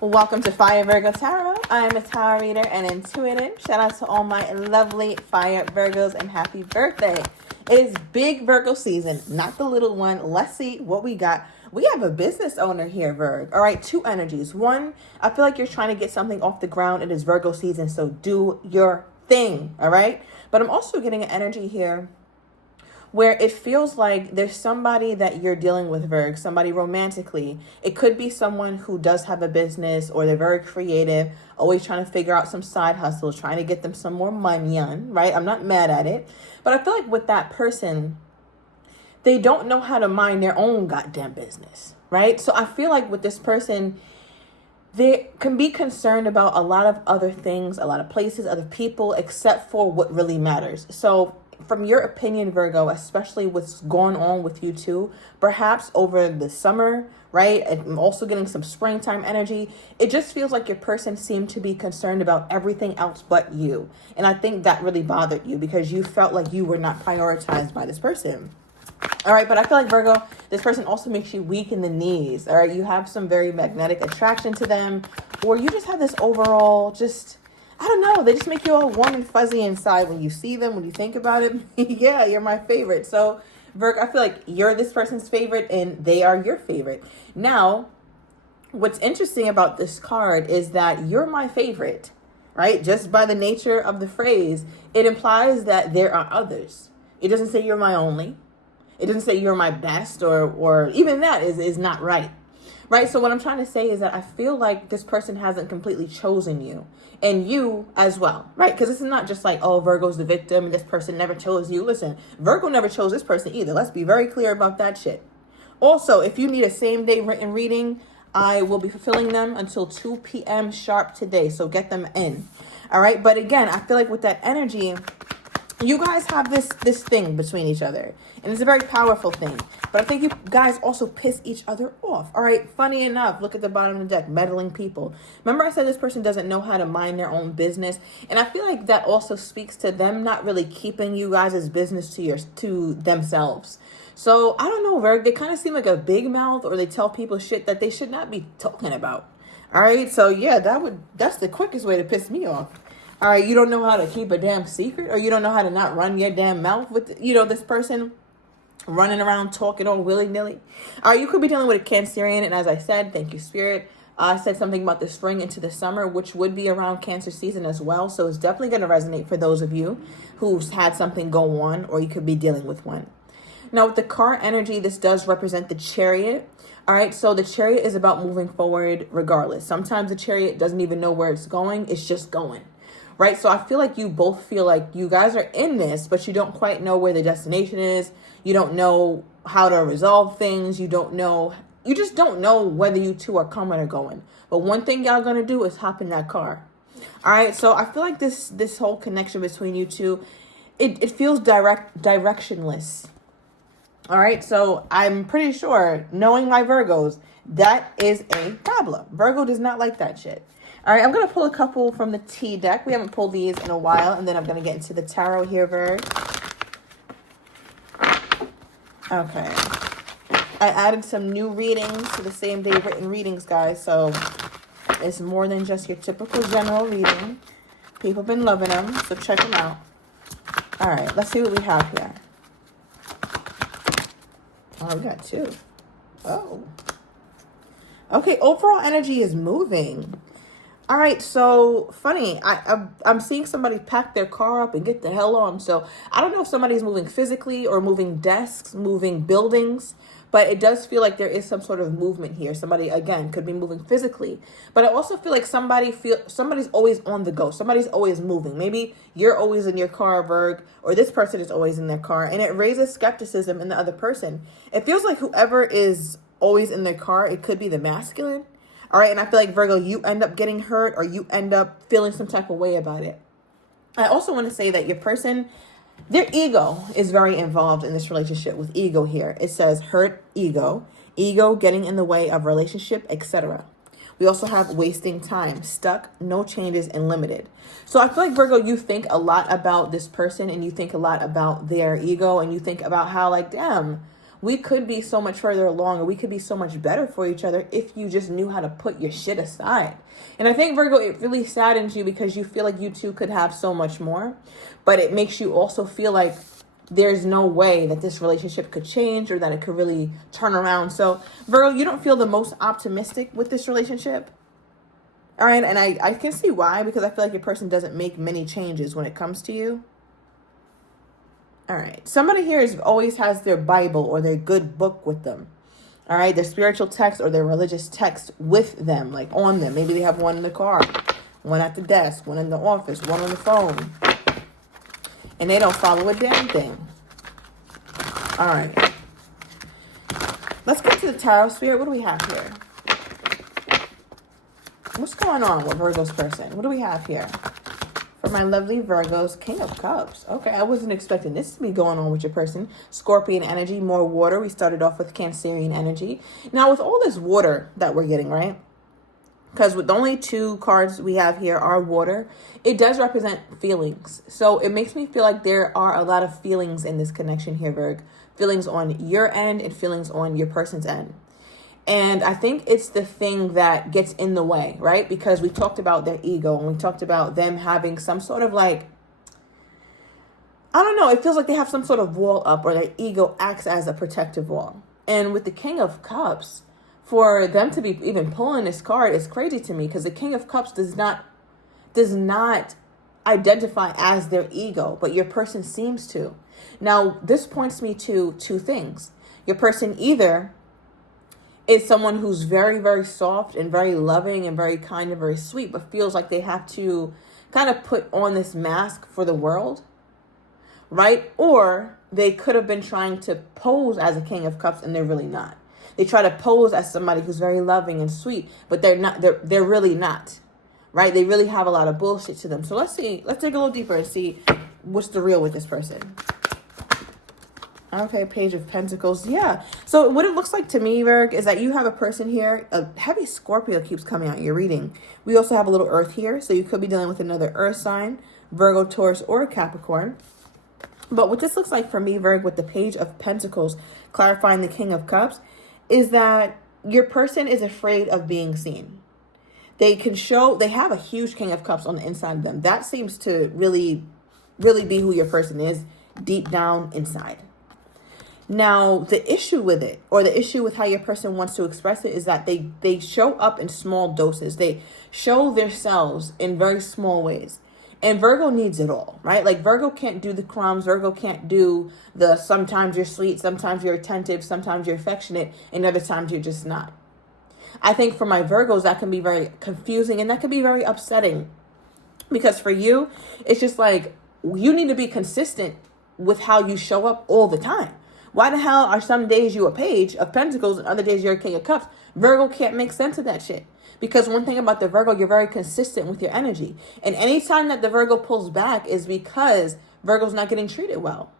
Welcome to Fire Virgo Tarot. I am a tarot reader and intuitive. Shout out to all my lovely Fire Virgos and happy birthday. It is big Virgo season, not the little one. Let's see what we got. We have a business owner here, Virg. All right, two energies. One, I feel like you're trying to get something off the ground. It is Virgo season, so do your thing, all right? But I'm also getting an energy here where it feels like there's somebody that you're dealing with, Virg, somebody romantically. It could be someone who does have a business or they're very creative, always trying to figure out some side hustles, trying to get them some more money on, right? I'm not mad at it. But I feel like with that person, they don't know how to mind their own goddamn business, right? So I feel like with this person, they can be concerned about a lot of other things, a lot of places, other people, except for what really matters. So from your opinion, Virgo, especially what's going on with you two, perhaps over the summer, right? I'm also getting some springtime energy. It just feels like your person seemed to be concerned about everything else but you. And I think that really bothered you because you felt like you were not prioritized by this person. All right, but I feel like, Virgo, this person also makes you weak in the knees. All right, you have some very magnetic attraction to them, or you just have this overall just, I don't know, they just make you all warm and fuzzy inside when you see them, when you think about it. Yeah, you're my favorite. So, Virgo, I feel like you're this person's favorite and they are your favorite. Now, what's interesting about this card is that you're my favorite, right? Just by the nature of the phrase, it implies that there are others. It doesn't say you're my only. It doesn't say you're my best or even that is not right. Right? So what I'm trying to say is that I feel like this person hasn't completely chosen you and you as well, right? Because this is not just like, oh, Virgo's the victim and this person never chose you. Listen, Virgo never chose this person either. Let's be very clear about that shit. Also, if you need a same day written reading, I will be fulfilling them until 2 p.m. sharp today. So get them in. All right. But again, I feel like with that energy, you guys have this thing between each other. And it's a very powerful thing. But I think you guys also piss each other off. All right, funny enough, look at the bottom of the deck, meddling people. Remember I said this person doesn't know how to mind their own business? And I feel like that also speaks to them not really keeping you guys' business to themselves. So, I don't know, Virg, they kind of seem like a big mouth or they tell people shit that they should not be talking about. All right, so yeah, that's the quickest way to piss me off. All right, you don't know how to keep a damn secret or you don't know how to not run your damn mouth with, this person running around talking all willy-nilly. All right, you could be dealing with a Cancerian. And as I said, thank you, Spirit. I said something about the spring into the summer, which would be around Cancer season as well. So it's definitely going to resonate for those of you who've had something go on or you could be dealing with one. Now, with the car energy, this does represent the Chariot. All right, so the Chariot is about moving forward regardless. Sometimes the Chariot doesn't even know where it's going. It's just going. Right? So I feel like you both feel like you guys are in this, but you don't quite know where the destination is. You don't know how to resolve things. You just don't know whether you two are coming or going. But one thing y'all gonna do is hop in that car. All right. So I feel like this whole connection between you two, it feels directionless. All right. So I'm pretty sure, knowing my Virgos, that is a problem. Virgo does not like that shit. All right, I'm going to pull a couple from the T deck. We haven't pulled these in a while. And then I'm going to get into the tarot here, Virg. Okay. I added some new readings to the same day written readings, guys. So it's more than just your typical general reading. People have been loving them, so check them out. All right, let's see what we have here. Oh, we got two. Oh. Okay, overall energy is moving. All right, so funny. I'm seeing somebody pack their car up and get the hell on. So I don't know if somebody's moving physically or moving desks, moving buildings, but it does feel like there is some sort of movement here. Somebody, again, could be moving physically. But I also feel like somebody's always on the go. Somebody's always moving. Maybe you're always in your car, Virg, or this person is always in their car. And it raises skepticism in the other person. It feels like whoever is always in their car, it could be the masculine. All right, and I feel like, Virgo, you end up getting hurt or you end up feeling some type of way about it. I also want to say that your person, their ego is very involved in this relationship with ego here. It says hurt ego getting in the way of relationship, etc. We also have wasting time, stuck, no changes, and limited. So I feel like, Virgo, you think a lot about this person and you think a lot about their ego and you think about how, like, damn, we could be so much further along, or we could be so much better for each other if you just knew how to put your shit aside. And I think, Virgo, it really saddens you because you feel like you two could have so much more, but it makes you also feel like there's no way that this relationship could change or that it could really turn around. So, Virgo, you don't feel the most optimistic with this relationship. All right, and I can see why, because I feel like your person doesn't make many changes when it comes to you. All right, somebody here always has their Bible or their good book with them. All right, their spiritual text or their religious text with them, like on them. Maybe they have one in the car, one at the desk, one in the office, one on the phone. And they don't follow a damn thing. All right. Let's get to the tarot spirit. What do we have here? What's going on with Virgo's person? What do we have here? For my lovely Virgos, King of Cups. Okay, I wasn't expecting this to be going on with your person. Scorpion energy, more water. We started off with Cancerian energy. Now, with all this water that we're getting, right? Because with the only two cards we have here are water, it does represent feelings. So it makes me feel like there are a lot of feelings in this connection here, Virg. Feelings on your end and feelings on your person's end. And I think it's the thing that gets in the way, right? Because we talked about their ego and we talked about them having some sort of like, I don't know, it feels like they have some sort of wall up, or their ego acts as a protective wall. And with the King of Cups, for them to be even pulling this card is crazy to me, because the King of Cups does not identify as their ego, but your person seems to. Now, this points me to two things. Your person either is someone who's very, very soft and very loving and very kind and very sweet, but feels like they have to kind of put on this mask for the world, right? Or they could have been trying to pose as a King of Cups and they're really not. They try to pose as somebody who's very loving and sweet, but they're not. They're really not, right? They really have a lot of bullshit to them. So let's see. Let's dig a little deeper and see what's the real with this person. Okay, Page of Pentacles. Yeah. So what it looks like to me, Virg, is that you have a person here. A heavy Scorpio keeps coming out in your reading. We also have a little Earth here, so you could be dealing with another Earth sign, Virgo, Taurus, or Capricorn. But what this looks like for me, Virg, with the Page of Pentacles clarifying the King of Cups, is that your person is afraid of being seen. They have a huge King of Cups on the inside of them. That seems to really, really be who your person is deep down inside. Now, the issue with it, or the issue with how your person wants to express it, is that they show up in small doses. They show themselves in very small ways. And Virgo needs it all, right? Like Virgo can't do the crumbs. Virgo can't do the sometimes you're sweet, sometimes you're attentive, sometimes you're affectionate, and other times you're just not. I think for my Virgos, that can be very confusing and that can be very upsetting. Because for you, it's just like you need to be consistent with how you show up all the time. Why the hell are some days you a Page of Pentacles and other days you're a King of Cups? Virgo can't make sense of that shit. Because one thing about the Virgo, you're very consistent with your energy. And anytime that the Virgo pulls back is because Virgo's not getting treated well.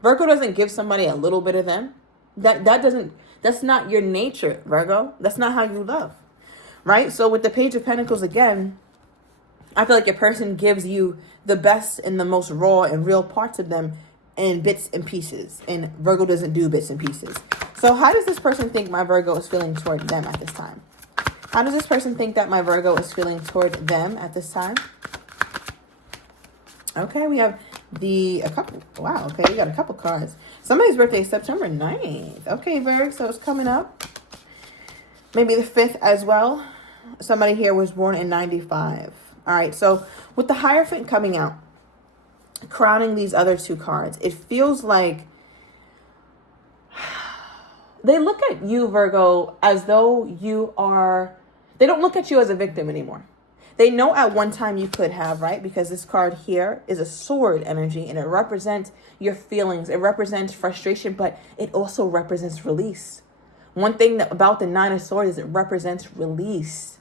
Virgo doesn't give somebody a little bit of them. That's not your nature, Virgo. That's not how you love. Right? So with the Page of Pentacles again, I feel like your person gives you the best and the most raw and real parts of them in bits and pieces. And Virgo doesn't do bits and pieces. So how does this person think my Virgo is feeling toward them at this time? How does this person think that my Virgo is feeling toward them at this time? Okay, we have we got a couple cards. Somebody's birthday is September 9th. Okay, Virgo, so it's coming up. Maybe the 5th as well. Somebody here was born in 95. All right, so with the Hierophant coming out, crowning these other two cards, it feels like they look at you, Virgo, as though they don't look at you as a victim anymore. They know at one time you could have, right? Because this card here is a sword energy and it represents your feelings. It represents frustration, but it also represents release. One thing about the Nine of Swords is it represents release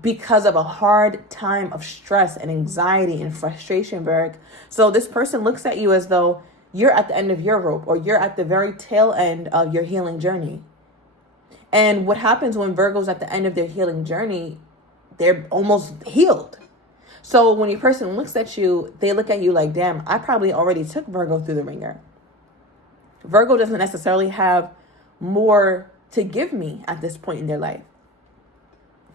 because of a hard time of stress and anxiety and frustration, Virg. So this person looks at you as though you're at the end of your rope or you're at the very tail end of your healing journey. And what happens when Virgo's at the end of their healing journey, they're almost healed. So when your person looks at you, they look at you like, damn, I probably already took Virgo through the ringer. Virgo doesn't necessarily have more to give me at this point in their life.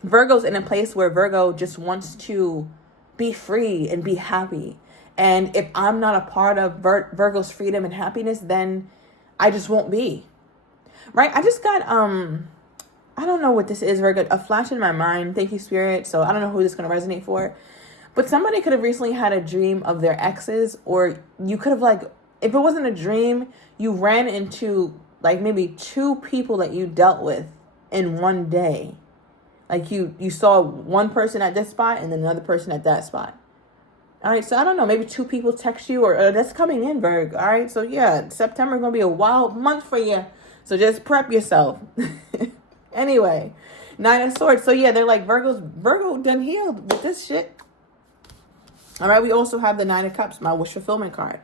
Virgo's in a place where Virgo just wants to be free and be happy. And if I'm not a part of Virgo's freedom and happiness, then I just won't be. Right? I just got, I don't know what this is, Virgo, a flash in my mind. Thank you, Spirit. So I don't know who this is going to resonate for. But somebody could have recently had a dream of their exes, or you could have, like, if it wasn't a dream, you ran into like maybe 2 people that you dealt with in one day. Like you saw one person at this spot and then another person at that spot. All right, so I don't know, maybe 2 people text you, or that's coming in, Virgo. All right, so yeah, September is going to be a wild month for you. So just prep yourself. Anyway, 9 of Swords. So yeah, they're like, Virgo done healed with this shit. All right, we also have the 9 of Cups, my wish fulfillment card.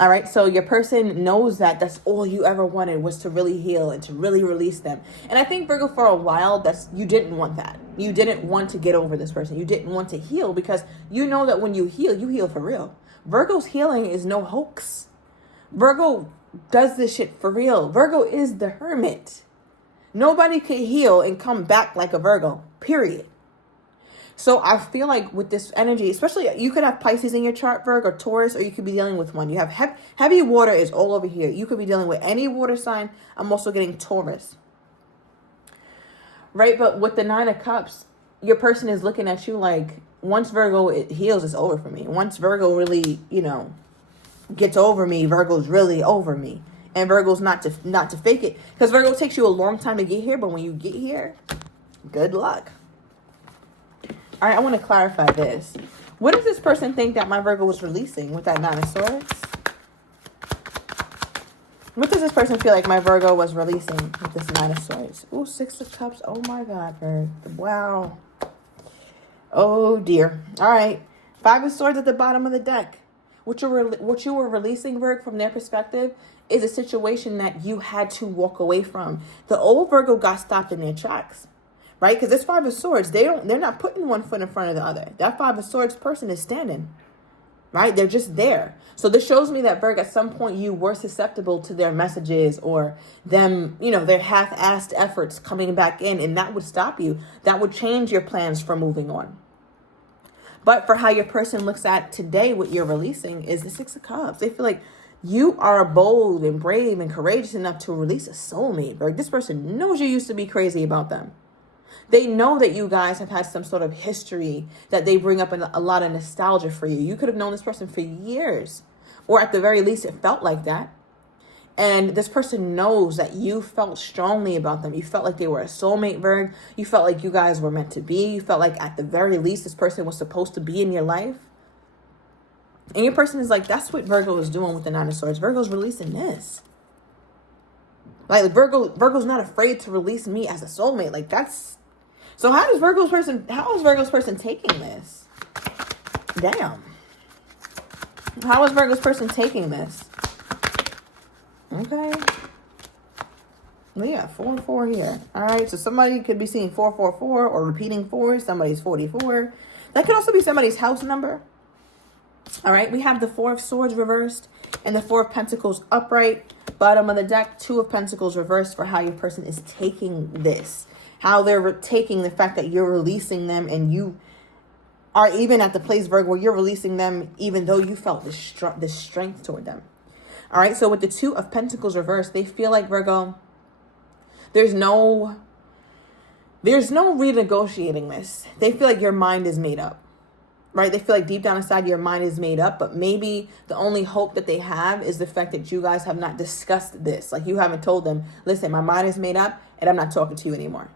All right, so your person knows that that's all you ever wanted, was to really heal and to really release them. And I think, Virgo, for a while, you didn't want that. You didn't want to get over this person. You didn't want to heal because you know that when you heal for real. Virgo's healing is no hoax. Virgo does this shit for real. Virgo is the hermit. Nobody could heal and come back like a Virgo, period. So I feel like with this energy, especially you could have Pisces in your chart, Virgo, or Taurus, or you could be dealing with one. You have heavy water is all over here. You could be dealing with any water sign. I'm also getting Taurus. Right? But with the 9 of Cups, your person is looking at you like, once Virgo heals, it's over for me. Once Virgo really, gets over me, Virgo's really over me. And Virgo's not to fake it. Because Virgo takes you a long time to get here, but when you get here, good luck. All right, I want to clarify this. What does this person think that my Virgo was releasing with that 9 of Swords? What does this person feel like my Virgo was releasing with this 9 of Swords? Ooh, 6 of Cups. Oh my God, Virgo. Wow. Oh dear. All right. 5 of Swords at the bottom of the deck. What you were releasing, Virgo, from their perspective is a situation that you had to walk away from. The old Virgo got stopped in their tracks. Right? Because this 5 of Swords, they're not putting one foot in front of the other. That 5 of Swords person is standing. Right? They're just there. So this shows me that, Virgo, at some point you were susceptible to their messages or them, their half-assed efforts coming back in, and that would stop you. That would change your plans for moving on. But for how your person looks at today, what you're releasing is the 6 of Cups. They feel like you are bold and brave and courageous enough to release a soulmate, Virgo. This person knows you used to be crazy about them. They know that you guys have had some sort of history that they bring up a lot of nostalgia for you. You could have known this person for years, or at the very least, it felt like that. And this person knows that you felt strongly about them. You felt like they were a soulmate, Virgo. You felt like you guys were meant to be. You felt like at the very least, this person was supposed to be in your life. And your person is like, that's what Virgo is doing with the 9 of Swords. Virgo's releasing this. Like Virgo's not afraid to release me as a soulmate. Like that's... So how is Virgo's person taking this? Damn. How is Virgo's person taking this? Okay. Well, yeah, 4 here. All right, so somebody could be seeing 444 or repeating 4. Somebody's 44. That could also be somebody's house number. All right, we have the 4 of Swords reversed and the 4 of Pentacles upright. Bottom of the deck, 2 of Pentacles reversed for how your person is taking this. How they're taking the fact that you're releasing them, and you are even at the place, Virgo, where you're releasing them even though you felt this strength toward them. All right, so with the 2 of Pentacles reversed, they feel like, Virgo, there's no renegotiating this. They feel like your mind is made up. Right? They feel like deep down inside your mind is made up, but maybe the only hope that they have is the fact that you guys have not discussed this. Like you haven't told them, listen, my mind is made up and I'm not talking to you anymore.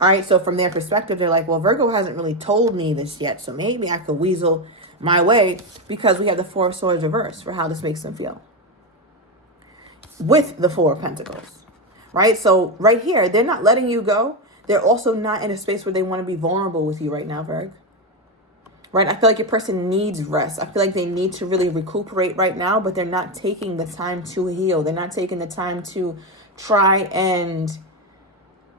All right, so from their perspective, they're like, well, Virgo hasn't really told me this yet, so maybe I could weasel my way, because we have the 4 of Swords reversed for how this makes them feel. With the 4 of Pentacles, right? So right here, they're not letting you go. They're also not in a space where they want to be vulnerable with you right now, Virgo. Right? I feel like your person needs rest. I feel like they need to really recuperate right now, but they're not taking the time to heal. They're not taking the time to try and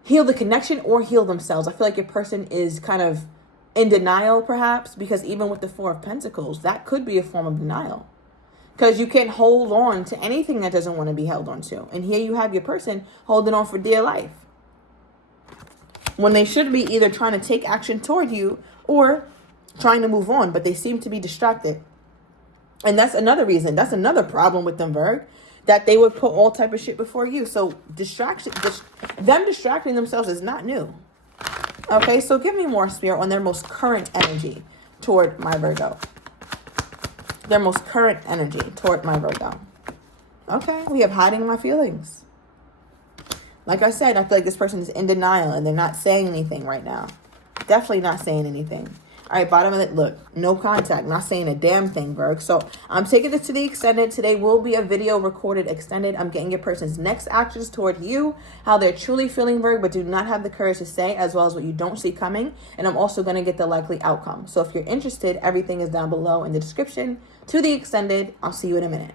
heal the connection or heal themselves. I feel like your person is kind of in denial, perhaps, because even with the 4 of Pentacles, that could be a form of denial. Because you can't hold on to anything that doesn't want to be held on to. And here you have your person holding on for dear life, when they should be either trying to take action toward you or trying to move on, but they seem to be distracted. And that's another reason. That's another problem with them, Virg, that they would put all type of shit before you. So them distracting themselves is not new. Okay, so give me more, Spirit, on their most current energy toward my Virgo. Their most current energy toward my Virgo. Okay, we have hiding my feelings. Like I said, I feel like this person is in denial and they're not saying anything right now. Definitely not saying anything. All right, bottom of it, look, no contact, not saying a damn thing, Virg. So I'm taking this to the extended. Today will be a video recorded extended. I'm getting your person's next actions toward you, how they're truly feeling, Virg, but do not have the courage to say, as well as what you don't see coming. And I'm also going to get the likely outcome. So if you're interested, everything is down below in the description to the extended. I'll see you in a minute.